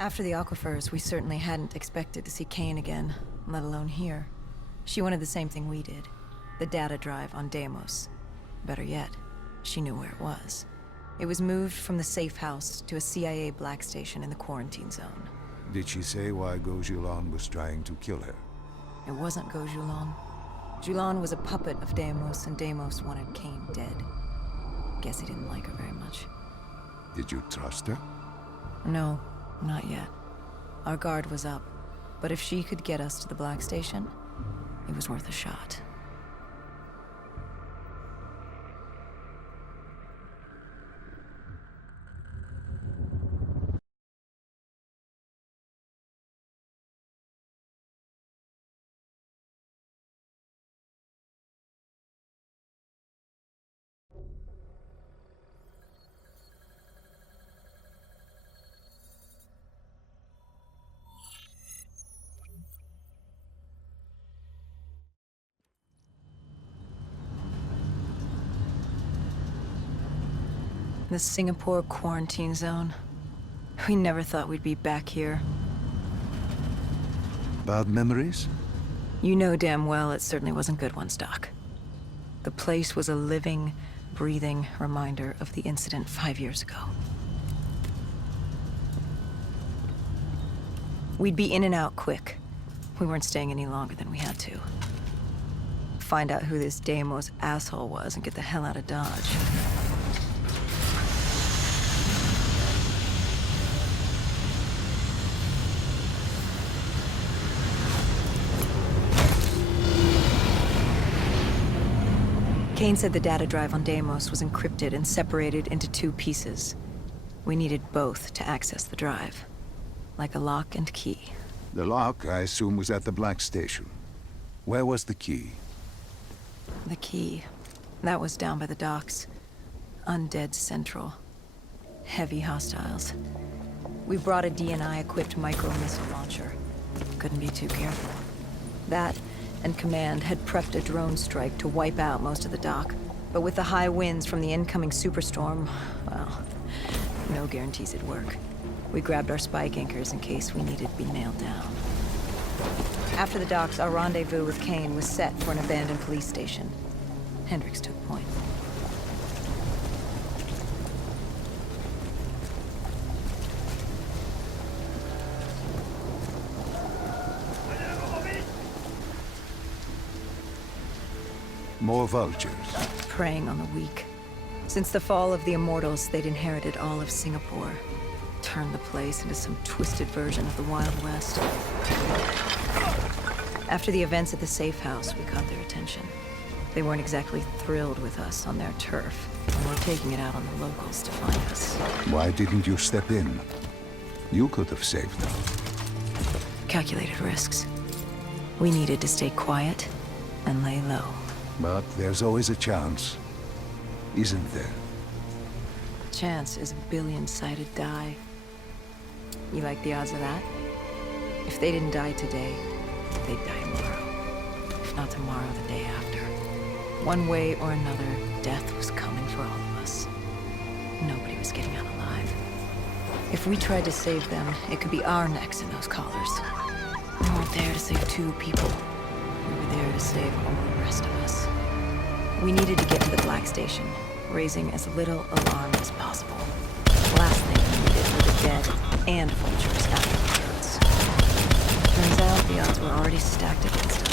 After the aquifers, we certainly hadn't expected to see Kane again, let alone here. She wanted the same thing we did. The data drive on Deimos. Better yet, she knew where it was. It was moved from the safe house to a CIA black station in the quarantine zone. Did she say why Gojulan was trying to kill her? It wasn't Gojulan. Julan was a puppet of Deimos, and Deimos wanted Kane dead. Guess he didn't like her very much. Did you trust her? No, not yet. Our guard was up, but if she could get us to the black station, it was worth a shot. The Singapore quarantine zone. We never thought we'd be back here. Bad memories? You know damn well it certainly wasn't good ones, Doc. The place was a living, breathing reminder of the incident 5 years ago. We'd be in and out quick. We weren't staying any longer than we had to. Find out who this Deimos asshole was and get the hell out of Dodge. Kane said the data drive on Deimos was encrypted and separated into 2 pieces. We needed both to access the drive. Like a lock and key. The lock, I assume, was at the black station. Where was the key? The key. That was down by the docks. Undead Central. Heavy hostiles. We brought a DNI-equipped micro-missile launcher. Couldn't be too careful. That and Command had prepped a drone strike to wipe out most of the dock. But with the high winds from the incoming superstorm, well, no guarantees it'd work. We grabbed our spike anchors in case we needed to be nailed down. After the docks, our rendezvous with Kane was set for an abandoned police station. Hendricks took point. More vultures. Preying on the weak. Since the fall of the Immortals, they'd inherited all of Singapore. Turned the place into some twisted version of the Wild West. After the events at the safe house, we caught their attention. They weren't exactly thrilled with us on their turf, and were taking it out on the locals to find us. Why didn't you step in? You could have saved them. Calculated risks. We needed to stay quiet and lay low. But there's always a chance, isn't there? Chance is a billion-sided die. You like the odds of that? If they didn't die today, they'd die tomorrow. If not tomorrow, the day after. One way or another, death was coming for all of us. Nobody was getting out alive. If we tried to save them, it could be our necks in those collars. We weren't there to save 2 people. We were there to save all the rest of us. We needed to get to the black station, raising as little alarm as possible. The last thing we needed were the dead and vultures after the birds. Turns out the odds were already stacked against us.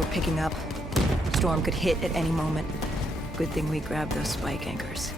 were picking up. Storm could hit at any moment. Good thing we grabbed those spike anchors.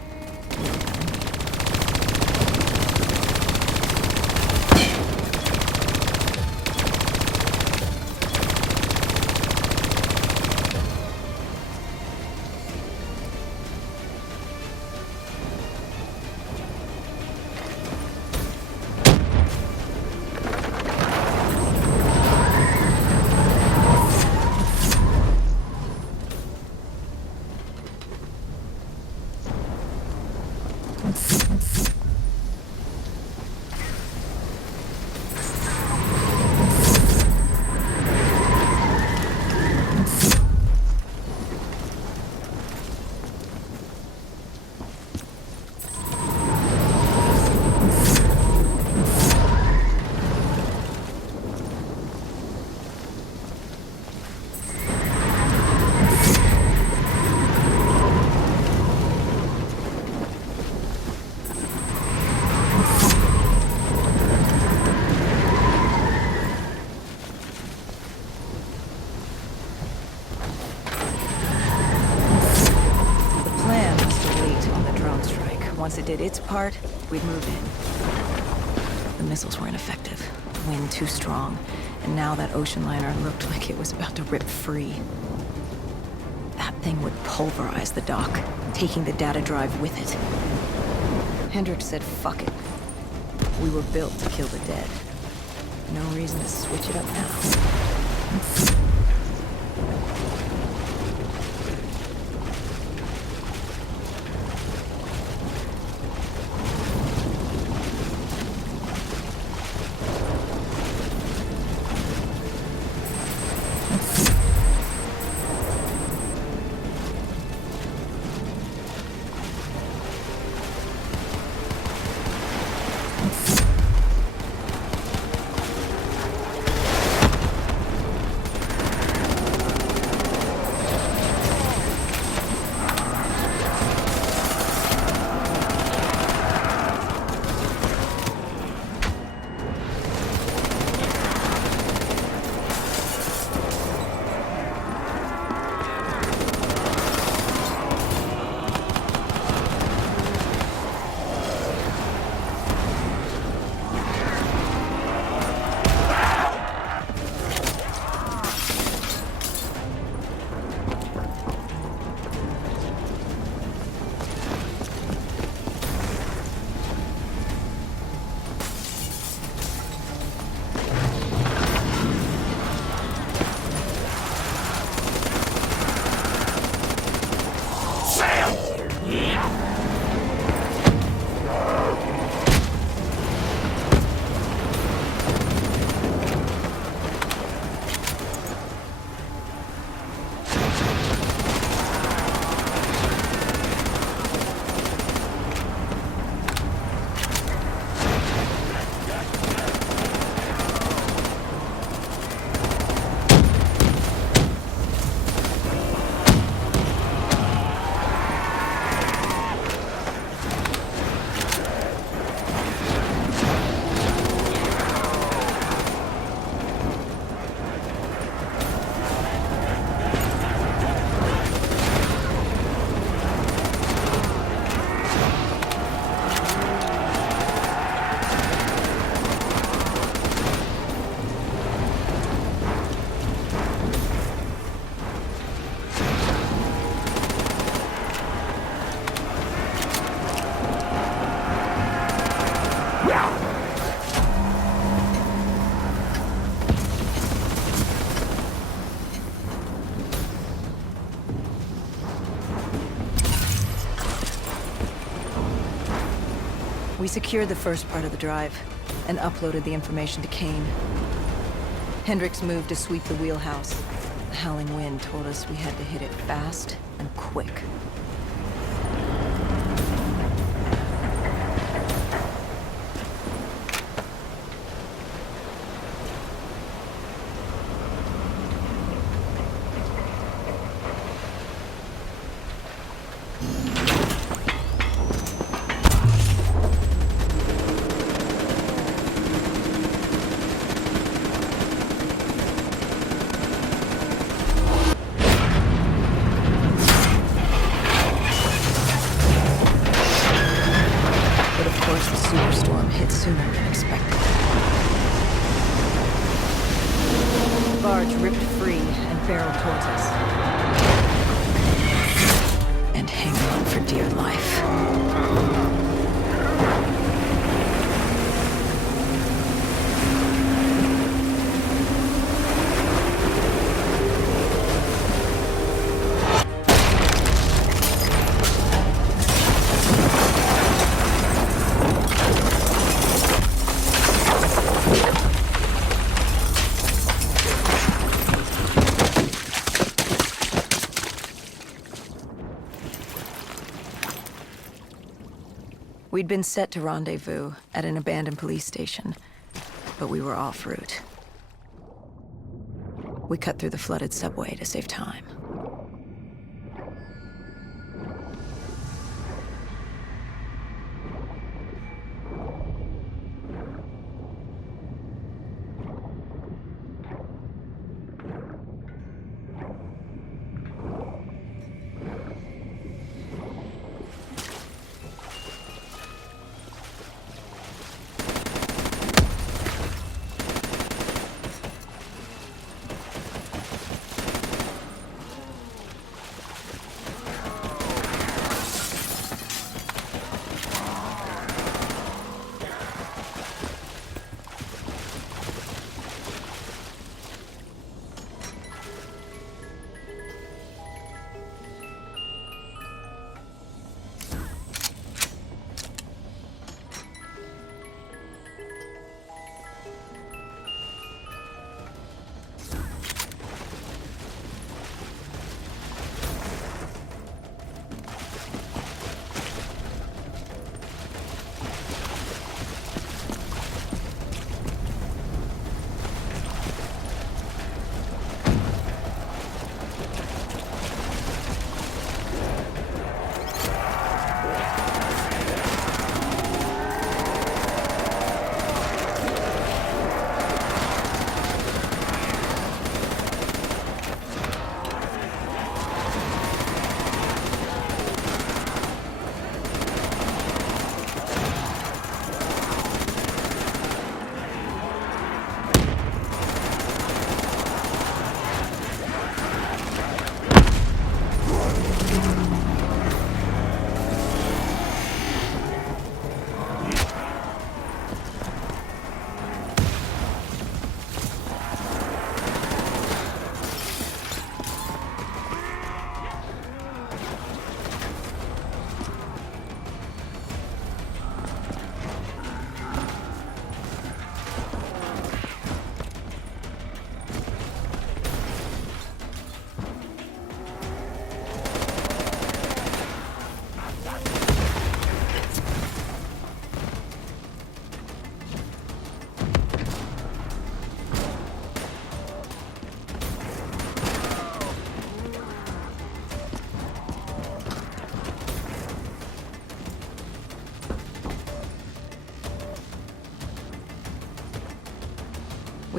Once it did its part, we'd move in. The missiles were ineffective. Wind too strong. And now that ocean liner looked like it was about to rip free. That thing would pulverize the dock, taking the data drive with it. Hendricks said, fuck it. We were built to kill the dead. No reason to switch it up now. We secured the first part of the drive and uploaded the information to Kane. Hendricks moved to sweep the wheelhouse. The howling wind told us we had to hit it fast and quick. We'd been set to rendezvous at an abandoned police station, but we were off route. We cut through the flooded subway to save time.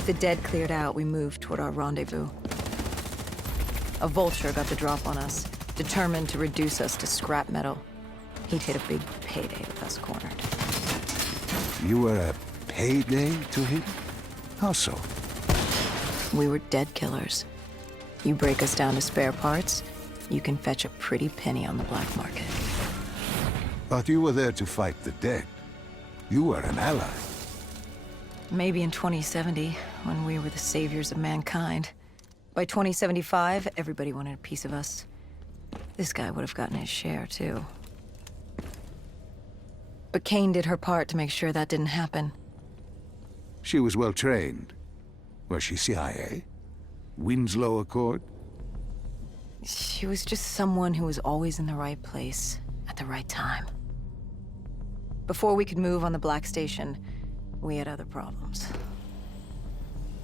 With the dead cleared out, we moved toward our rendezvous. A vulture got the drop on us, determined to reduce us to scrap metal. He'd hit a big payday with us cornered. You were a payday to him? How so? We were dead killers. You break us down to spare parts, you can fetch a pretty penny on the black market. But you were there to fight the dead. You were an ally. Maybe in 2070, when we were the saviors of mankind. By 2075, everybody wanted a piece of us. This guy would have gotten his share, too. But Kane did her part to make sure that didn't happen. She was well trained. Was she CIA? Winslow Accord? She was just someone who was always in the right place at the right time. Before we could move on the Black Station, we had other problems.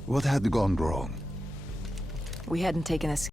What had gone wrong? We hadn't taken a